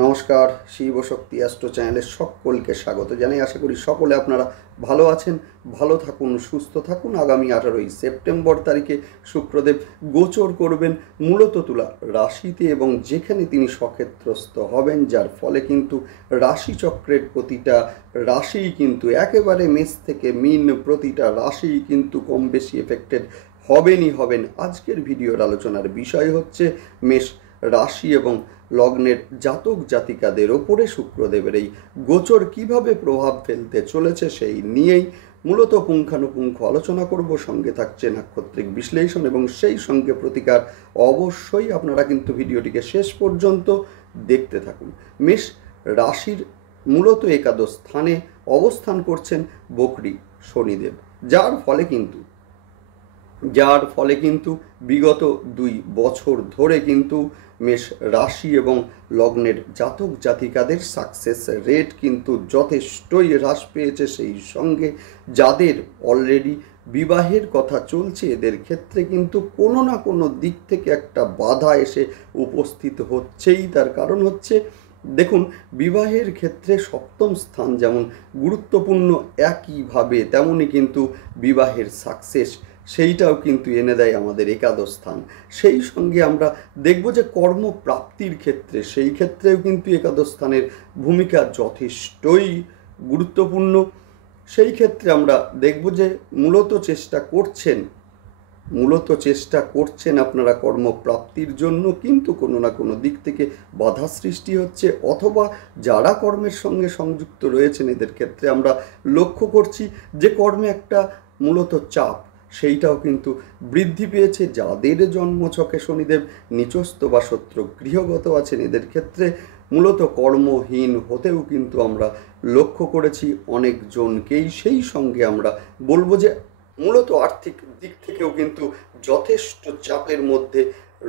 নমস্কার, শিবশক্তি অ্যাস্ট্রো চ্যানেলে সকলকে স্বাগত জানাই। আশা করি সকলে আপনারা ভালো আছেন, ভালো থাকুন, সুস্থ থাকুন। আগামী 18ই সেপ্টেম্বর তারিখে শুক্রদেব গোচর করবেন মূলত তুলা রাশিতে, এবং যেখানে তিনি সক্ষেত্রস্থ হবেন, যার ফলে কিন্তু রাশিচক্রের প্রতিটা রাশিই কিন্তু একেবারে মেষ থেকে মিন প্রতিটা রাশিই কিন্তু কম বেশি এফেক্টেড হবেন। আজকের ভিডিওর আলোচনার বিষয় হচ্ছে মেষ রাশি এবং লগ্নের জাতক জাতিকাদের ওপরে শুক্রদেবের এই গোচর কিভাবে প্রভাব ফেলতে চলেছে সেই নিয়েই মূলত পুঙ্খানুপুঙ্খ আলোচনা করব। সঙ্গে থাকছে নাক্ষত্রিক বিশ্লেষণ এবং সেই সঙ্গে প্রতিকার। অবশ্যই আপনারা কিন্তু ভিডিওটিকে শেষ পর্যন্ত দেখতে থাকুন। মেষ রাশির মূলত একাদশ স্থানে অবস্থান করছেন বকরি শনিদেব, যার ফলে কিন্তু বিগত 2 বছর ধরে কিন্তু মেষ রাশি এবং লগ্নের জাতক জাতিকাদের সাকসেস রেট কিন্তু যথেষ্টই হ্রাস পেয়েছে। সেই সঙ্গে যাদের অলরেডি বিবাহের কথা চলছে, এদের ক্ষেত্রে কিন্তু কোনো না কোনো দিক থেকে একটা বাধা এসে উপস্থিত হচ্ছেই। তার কারণ হচ্ছে, দেখুন, বিবাহের ক্ষেত্রে সপ্তম স্থান যেমন গুরুত্বপূর্ণ, একইভাবে তেমনই কিন্তু বিবাহের সাকসেস সেইটাও কিন্তু এনে দেয় আমাদের একাদশ স্থান। সেই সঙ্গে আমরা দেখব যে কর্মপ্রাপ্তির ক্ষেত্রে, সেই ক্ষেত্রেও কিন্তু একাদশ স্থানের ভূমিকা যথেষ্টই গুরুত্বপূর্ণ। সেই ক্ষেত্রে আমরা দেখব যে মূলত চেষ্টা করছেন আপনারা কর্মপ্রাপ্তির জন্য, কিন্তু কোনো না কোনো দিক থেকে বাধা সৃষ্টি হচ্ছে, অথবা যারা কর্মের সঙ্গে সংযুক্ত রয়েছেন এদের ক্ষেত্রে আমরা লক্ষ্য করছি যে কর্মে একটা মূলত চাপ সেইটাও কিন্তু বৃদ্ধি পেয়েছে। যাদের জন্মছকে শনিদেব নিচস্থ বা শত্রু গৃহগত আছেন, এদের ক্ষেত্রে মূলত কর্মহীন হতেও কিন্তু আমরা লক্ষ্য করেছি অনেকজনকেই। সেই সঙ্গে আমরা বলবো যে মূলত আর্থিক দিক থেকেও কিন্তু যথেষ্ট চাপের মধ্যে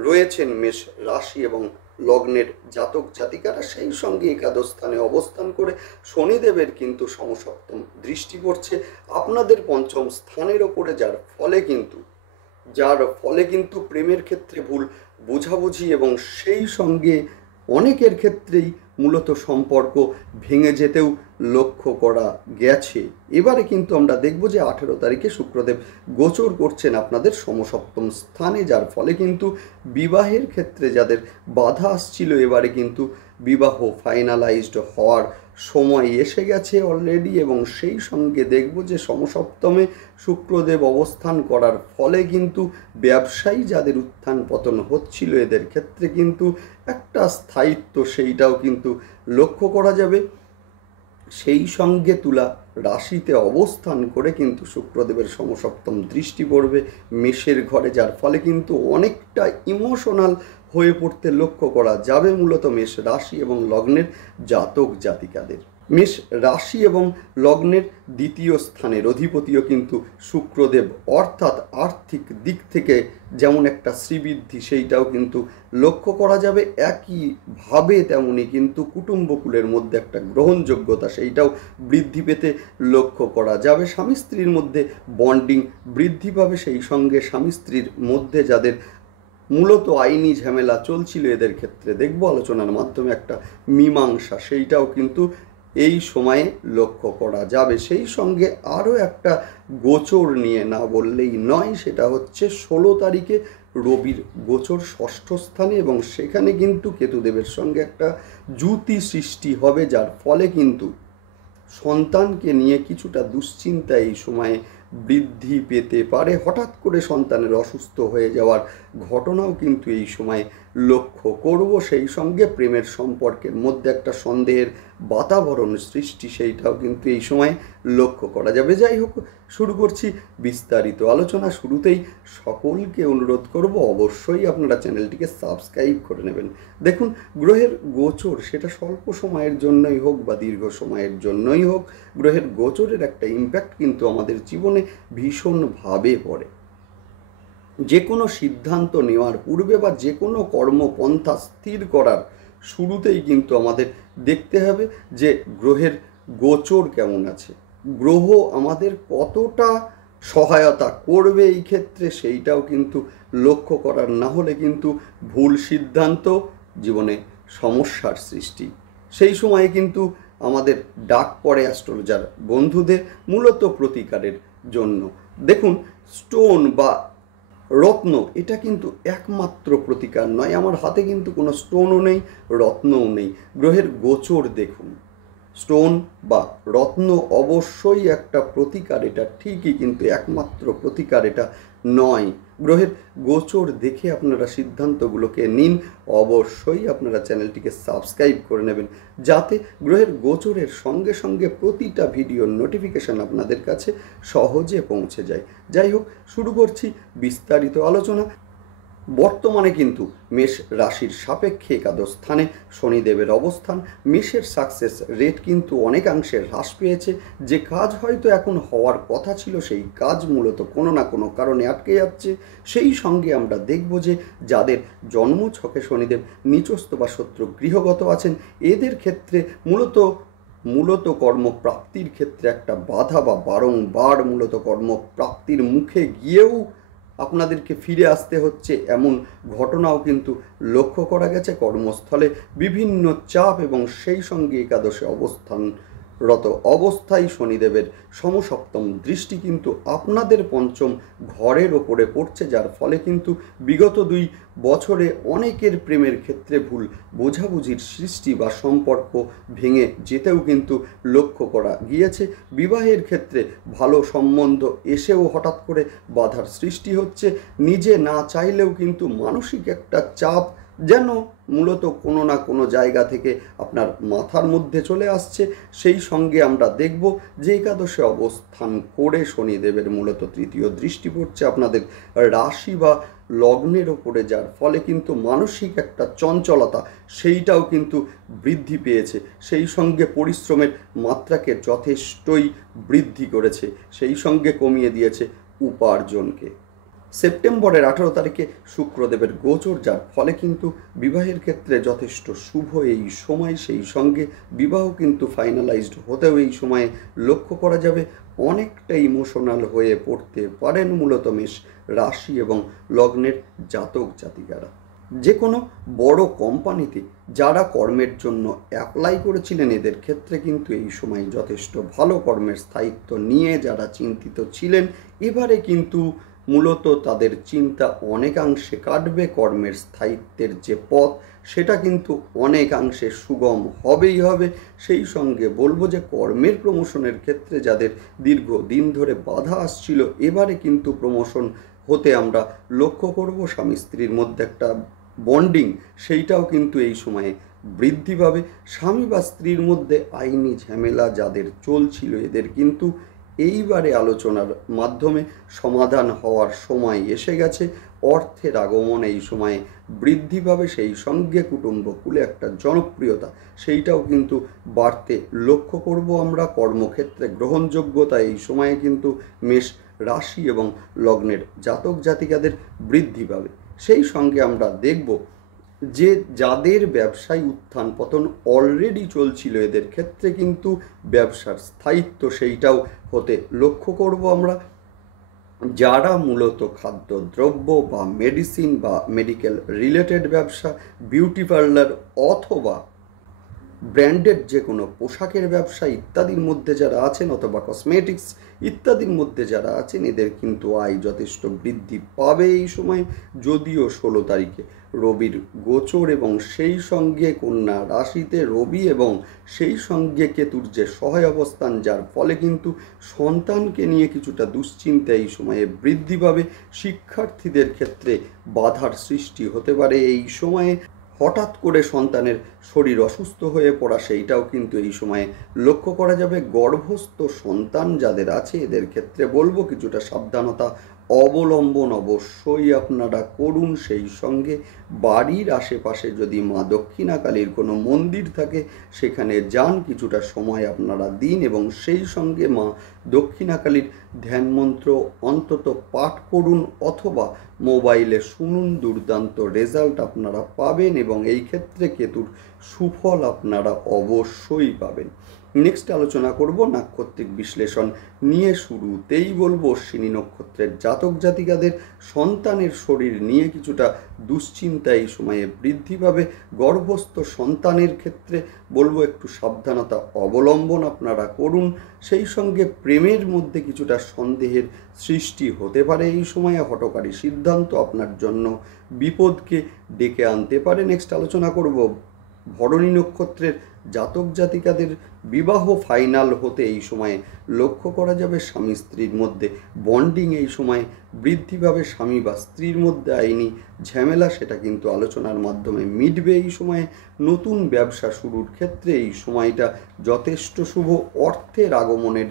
রয়েছেন মেষ রাশি এবং লগ্নের জাতক জাতিকারা। সেই সঙ্গে একাদশ স্থানে অবস্থান করে শনিদেবের কিন্তু সমসপ্তম দৃষ্টি পড়ছে আপনাদের পঞ্চম স্থানের ওপরে, যার ফলে কিন্তু প্রেমের ক্ষেত্রে ভুল বোঝাবুঝি এবং সেই সঙ্গে অনেকের ক্ষেত্রেই মূলত সম্পর্ক ভেঙে যেতেও লক্ষ্য করা গেছে। এবারে কিন্তু আমরা দেখব যে 18 তারিখে শুক্রদেব গোচর করছেন আপনাদের সমসপ্তম স্থানে, যার ফলে কিন্তু বিবাহের ক্ষেত্রে যাদের বাধা আসছিল, এবারে কিন্তু বিবাহ ফাইনালাইজড হওয়ার সময় এসে গেছে অলরেডি। এবং সেই সঙ্গে দেখব যে সমসপ্তমে শুক্রদেব অবস্থান করার ফলে কিন্তু ব্যবসায়ী যাদের উত্থান পতন হচ্ছিল, এদের ক্ষেত্রে কিন্তু একটা স্থায়িত্ব সেইটাও কিন্তু লক্ষ্য করা যাবে। সেই সঙ্গে তুলা রাশিতে অবস্থান করে কিন্তু শুক্রদেবের সমসপ্তম দৃষ্টি পড়বে মেষের ঘরে, যার ফলে কিন্তু অনেকটা ইমোশনাল হয়ে পড়তে লক্ষ্য করা যাবে মূলত মেষ রাশি এবং লগ্নের জাতক জাতিকাদের। মেষ রাশি এবং লগ্নের দ্বিতীয় স্থানের অধিপতিও কিন্তু শুক্রদেব, অর্থাৎ আর্থিক দিক থেকে যেমন একটা শ্রীবৃদ্ধি সেইটাও কিন্তু লক্ষ্য করা যাবে। একইভাবে তেমনি কিন্তু কুটুম্বকুলের মধ্যে একটা গ্রহণযোগ্যতা সেইটাও বৃদ্ধি পেতে লক্ষ্য করা যাবে। স্বামী স্ত্রীর মধ্যে বন্ডিং বৃদ্ধি পাবে। সেই সঙ্গে স্বামী স্ত্রীর মধ্যে যাদের মূলত আইনি ঝামেলা চলছিল, এদের ক্ষেত্রে দেখব আলোচনার মাধ্যমে একটা মীমাংসা সেইটাও কিন্তু এই সময়ে লক্ষ্য করা যাবে। সেই সঙ্গে আরও একটা গোচর নিয়ে না বললেই নয়, সেটা হচ্ছে 16 তারিখে রবির গোচর ষষ্ঠ স্থানে, এবং সেখানে কিন্তু কেতুদেবের সঙ্গে একটা যুতি সৃষ্টি হবে, যার ফলে কিন্তু সন্তানকে নিয়ে কিছুটা দুশ্চিন্তা এই সময়ে বৃদ্ধি পেতে পারে। হঠাৎ করে সন্তানের অসুস্থ হয়ে যাওয়ার ঘটনাও কিন্তু এই সময় লক্ষ্য করব। সেই সঙ্গে প্রেমের সম্পর্কের মধ্যে একটা সন্দেহের বাতাবরণ সৃষ্টি সেইটাও কিন্তু এই সময় লক্ষ্য করা যাবে। যাই হোক, শুরু করছি বিস্তারিত আলোচনা। শুরুতেই সকলকে অনুরোধ করব অবশ্যই আপনারা চ্যানেলটিকে সাবস্ক্রাইব করে নেবেন। দেখুন, গ্রহের গোচর সেটা স্বল্প সময়ের জন্যই হোক বা দীর্ঘ সময়ের জন্যই হোক, গ্রহের গোচরের একটা ইম্প্যাক্ট কিন্তু আমাদের জীবনে ভীষণভাবে পড়ে। যে কোনো সিদ্ধান্ত নেওয়ার পূর্বে বা যে কোনো কর্মপন্থা স্থির করার শুরুতেই কিন্তু আমাদের দেখতে হবে যে গ্রহের গোচর কেমন আছে, গ্রহ আমাদের কতটা সহায়তা করবে এই ক্ষেত্রে সেইটাও কিন্তু লক্ষ্য করার না হলে কিন্তু ভুল সিদ্ধান্ত জীবনে সমস্যার সৃষ্টি। সেই সময়ে কিন্তু আমাদের ডাক পড়ে অ্যাস্ট্রোলজার বন্ধুদের মূলত প্রতিকারের জন্য। দেখুন, স্টোন বা রত্ন এটা কিন্তু একমাত্র প্রতিকার নয়। আমার হাতে কিন্তু কোনো স্টোনও নেই, রত্নও নেই। গ্রহের গোচর দেখুন, স্টোন বা রত্ন অবশ্যই একটা প্রতিকার, এটা ঠিকই, কিন্তু একমাত্র প্রতিকার এটা নয়। গ্রহের গোচর দেখে আপনারা সিদ্ধান্তগুলোকে নিন। অবশ্যই আপনারা চ্যানেলটিকে সাবস্ক্রাইব করে নেবেন, যাতে গ্রহের গোচরের সঙ্গে সঙ্গে প্রতিটা ভিডিওর নোটিফিকেশান আপনাদের কাছে সহজে পৌঁছে যায়। যাই হোক, শুরু করছি বিস্তারিত আলোচনা। বর্তমানে কিন্তু মেষ রাশির সাপেক্ষে একাদশ স্থানে শনিদেবের অবস্থান। মেষের সাকসেস রেট কিন্তু অনেকাংশে হ্রাস পেয়েছে। যে কাজ হয়তো এখন হওয়ার কথা ছিল, সেই কাজ মূলত কোনো না কোনো কারণে আটকে যাচ্ছে। সেই সঙ্গে আমরা দেখব যে যাদের জন্মছকে শনিদেব নিচস্থ বা শত্রু গৃহগত আছেন, এদের ক্ষেত্রে মূলত কর্মপ্রাপ্তির ক্ষেত্রে একটা বাধা বা বারংবার মূলত কর্মপ্রাপ্তির মুখে গিয়েও আপনাদেরকে ফিরে আসতে হচ্ছে, এমন ঘটনাও কিন্তু লক্ষ্য করা গেছে। কর্মস্থলে বিভিন্ন চাপ এবং সেই সঙ্গে একাদশে অবস্থানরত অবস্থায় শনিদেবের সমসপ্তম দৃষ্টি কিন্তু আপনাদের পঞ্চম ঘরের ওপরে পড়ছে, যার ফলে কিন্তু বিগত 2 বছরে অনেকের প্রেমের ক্ষেত্রে ভুল বোঝাবুঝির সৃষ্টি বা সম্পর্ক ভেঙে যেতেও কিন্তু লক্ষ্য করা গিয়েছে। বিবাহের ক্ষেত্রে ভালো সম্বন্ধ এসেও হঠাৎ করে বাধার সৃষ্টি হচ্ছে। নিজে না চাইলেও কিন্তু মানসিক একটা চাপ যেন মূলত কোনো না কোনো জায়গা থেকে আপনার মাথার মধ্যে চলে আসছে। সেই সঙ্গে আমরা দেখব যে একাদশে অবস্থান করে শনিদেবের মূলত তৃতীয় দৃষ্টি পড়ছে আপনাদের রাশি বা লগ্নের ওপরে, যার ফলে কিন্তু মানসিক একটা চঞ্চলতা সেইটাও কিন্তু বৃদ্ধি পেয়েছে। সেই সঙ্গে পরিশ্রমের মাত্রাকে যথেষ্টই বৃদ্ধি করেছে, সেই সঙ্গে কমিয়ে দিয়েছে উপার্জনকে। সেপ্টেম্বরের 18 তারিখে শুক্রদেবের গোচর, যার ফলে কিন্তু বিবাহের ক্ষেত্রে যথেষ্ট শুভ এই সময়। সেই সঙ্গে বিবাহ কিন্তু ফাইনালাইজড হতেও এই সময়ে লক্ষ্য করা যাবে। অনেকটা ইমোশনাল হয়ে পড়তে পারেন মূলত মেষ রাশি এবং লগ্নের জাতক জাতিকারা। যে কোনো বড় কোম্পানিতে যারা কর্মের জন্য অ্যাপ্লাই করেছিলেন, এদের ক্ষেত্রে কিন্তু এই সময় যথেষ্ট ভালো কর্মের স্থায়িত্ব নিয়ে যারা চিন্তিত ছিলেন, এবারে কিন্তু মূলত তাদের চিন্তা অনেকাংশে কাটবে। কর্মের স্থায়িত্বের যে পথ, সেটা কিন্তু অনেকাংশে সুগম হবেই হবে। সেই সঙ্গে বলবো যে কর্মের প্রমোশনের ক্ষেত্রে যাদের দীর্ঘদিন ধরে বাধা আসছিল, এবারে কিন্তু প্রমোশন হতে আমরা লক্ষ্য করব। স্বামী স্ত্রীর মধ্যে একটা বন্ডিং, সেইটাও কিন্তু এই সময়ে বৃদ্ধি পাবে। স্বামী বা স্ত্রীর মধ্যে আইনি ঝামেলা যাদের চলছিল, এদের কিন্তু এইবারে আলোচনার মাধ্যমে সমাধান হওয়ার সময় এসে গেছে। অর্থের আগমন এই সময়ে বৃদ্ধি পাবে। সেই সঙ্গে কুটুম্বকুলে একটা জনপ্রিয়তা, সেইটাও কিন্তু বাড়তে লক্ষ্য করব আমরা। কর্মক্ষেত্রে গ্রহণযোগ্যতা এই সময়ে কিন্তু মেষ রাশি এবং লগ্নের জাতক জাতিকাদের বৃদ্ধি পাবে। সেই সঙ্গে আমরা দেখব যে যাদের ব্যবসায় উত্থান পতন অলরেডি চলছিল, এদের ক্ষেত্রে কিন্তু ব্যবসার স্থায়িত্ব সেইটাও হতে লক্ষ্য করব আমরা। যারা মূলত খাদ্যদ্রব্য বা মেডিসিন বা মেডিকেল রিলেটেড ব্যবসা, বিউটি পার্লার অথবা ব্র্যান্ডেড যে কোনো পোশাকের ব্যবসা ইত্যাদির মধ্যে যারা আছেন, অথবা কসমেটিক্স ইত্যাদির মধ্যে যারা আছেন, এদের কিন্তু আয় যথেষ্ট বৃদ্ধি পাবে এই সময়। যদিও 16 তারিখে রবির গোচর এবং সেই সঙ্গে কন্যা রাশিতে রবি এবং সেই সঙ্গে কেতুর যে সহায় অবস্থান, যার ফলে কিন্তু সন্তানকে নিয়ে কিছুটা দুশ্চিন্তা এই সময়ে বৃদ্ধি পাবে। শিক্ষার্থীদের ক্ষেত্রে বাধার সৃষ্টি হতে পারে এই সময়ে। হঠাৎ করে সন্তানের শরীর অসুস্থ হয়ে পড়া, সেইটাও কিন্তু এই সময়ে লক্ষ্য করা যাবে। গর্ভস্থ সন্তান যাদের আছে, এদের ক্ষেত্রে বলবো কিছুটা সাবধানতা অবলম্বন অবশ্যই আপনারা করুন। সেই সঙ্গে বাড়ির আশেপাশে যদি মা দক্ষিণাকালীর কোনো মন্দির থাকে, সেখানে যান, কিছুটা সময় আপনারা দিন এবং সেই সঙ্গে মা দক্ষিণাকালীর ধ্যান মন্ত্র অন্তত পাঠ করুন অথবা মোবাইলে শুনুন। দুর্দান্ত রেজাল্ট আপনারা পাবেন এবং এই ক্ষেত্রে কেতুর সুফল আপনারা অবশ্যই পাবেন। নেক্সট আলোচনা করব নাক্ষত্রিক বিশ্লেষণ নিয়ে। শুরুতেই বলবো অশ্বিনী নক্ষত্রের জাতক জাতিকাদের সন্তানের শরীর নিয়ে কিছুটা দুশ্চিন্তা এই সময়ে বৃদ্ধি পাবে। গর্ভস্থ সন্তানের ক্ষেত্রে বলবো একটু সাবধানতা অবলম্বন আপনারা করুন। সেই সঙ্গে প্রেমের মধ্যে কিছুটা সন্দেহের সৃষ্টি হতে পারে এই সময়ে। হঠকারী সিদ্ধান্ত আপনার জন্য বিপদকে ডেকে আনতে পারে। নেক্সট আলোচনা করব ভরণী নক্ষত্রের জাতক জাতিকাদের বিবাহ ফাইনাল হতে এই সময়ে লক্ষ্য করা যাবে। স্বামী স্ত্রীর মধ্যে বন্ডিং এই সময়ে বৃদ্ধি পাবে। স্বামী বা স্ত্রীর মধ্যে আইনি ঝামেলা সেটা কিন্তু আলোচনার মাধ্যমে মিটবে এই সময়ে। নতুন ব্যবসা শুরুর ক্ষেত্রে এই সময়টা যথেষ্ট শুভ। অর্থের আগমনের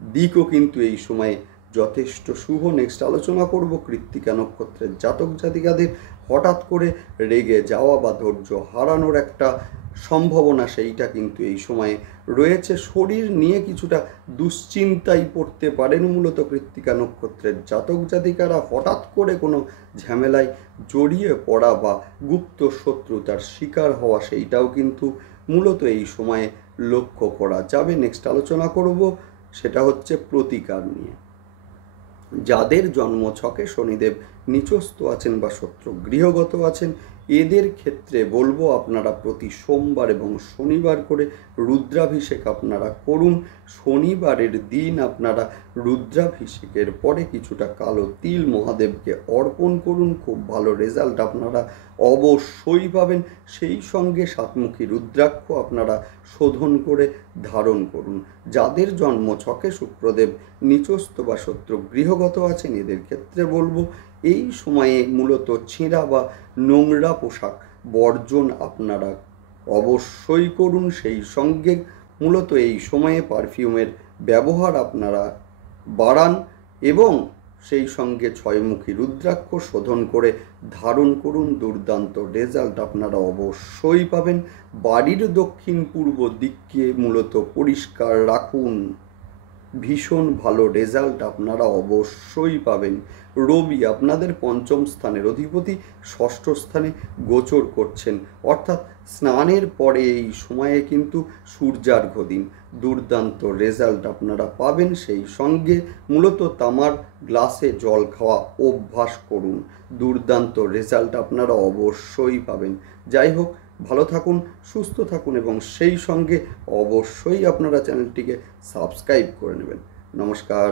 দিকও কিন্তু এই সময়ে যথেষ্ট শুভ। নেক্সট আলোচনা করব কৃত্তিকা নক্ষত্রের জাতক জাতিকাদের হঠাৎ করে রেগে যাওয়া বা ধৈর্য হারানোর একটা সম্ভাবনা সেইটা কিন্তু এই সময়ে রয়েছে। শরীর নিয়ে কিছুটা দুশ্চিন্তায় পড়তে পারেন মূলত কৃত্তিকা নক্ষত্রের জাতক জাতিকারা। হঠাৎ করে কোনো ঝামেলায় জড়িয়ে পড়া বা গুপ্ত শত্রুতার শিকার হওয়া সেইটাও কিন্তু মূলত এই সময়ে লক্ষ্য করা যাবে। নেক্সট আলোচনা করব সেটা হচ্ছে প্রতিকার নিয়ে। যাদের জন্মছকে শনিদেব নিচস্থ আছেন বা শত্রু গৃহগত আছেন, এদের ক্ষেত্রে বলবো আপনারা প্রতি সোমবার এবং শনিবার করে রুদ্রাভিষেক আপনারা করুন। শনিবারের দিন আপনারা রুদ্রাভিষেকের পরে কিছুটা কালো তিল মহাদেবকে অর্পণ করুন। খুব ভালো রেজাল্ট আপনারা অবশ্যই পাবেন। সেই সঙ্গে সাতমুখী রুদ্রাক্ষ আপনারা শোধন করে ধারণ করুন। যাদের জন্মছকে শুক্রদেব নিচস্থ বা শত্রু গৃহগত আছেন, এদের ক্ষেত্রে বলবো এই সময়ে মূলত ছেঁড়া বা নোংরা পোশাক বর্জন আপনারা অবশ্যই করুন। সেই সঙ্গে মূলত এই সময়ে পারফিউমের ব্যবহার আপনারা বাড়ান এবং সেই সঙ্গে ছয়মুখী রুদ্রাক্ষ শোধন করে ধারণ করুন। দুর্দান্ত রেজাল্ট আপনারা অবশ্যই পাবেন। বাড়ির দক্ষিণ পূর্ব দিককে মূলত পরিষ্কার রাখুন, ভীষণ ভালো রেজাল্ট আপনারা অবশ্যই পাবেন। রবি আপনাদের পঞ্চম স্থানের অধিপতি ষষ্ঠ স্থানে গোচর করছেন, অর্থাৎ স্নানের পরে এই সময়ে কিন্তু সূর্যার্ঘ দিন। দুর্দান্ত রেজাল্ট আপনারা পাবেন। সেই সঙ্গে মূলত তামার গ্লাসে জল খাওয়া অভ্যাস করুন। দুর্দান্ত রেজাল্ট আপনারা অবশ্যই পাবেন। যাই হোক, ভালো থাকুন, সুস্থ থাকুন এবং সেই সঙ্গে অবশ্যই আপনারা চ্যানেলটিকে সাবস্ক্রাইব করে নেবেন। নমস্কার।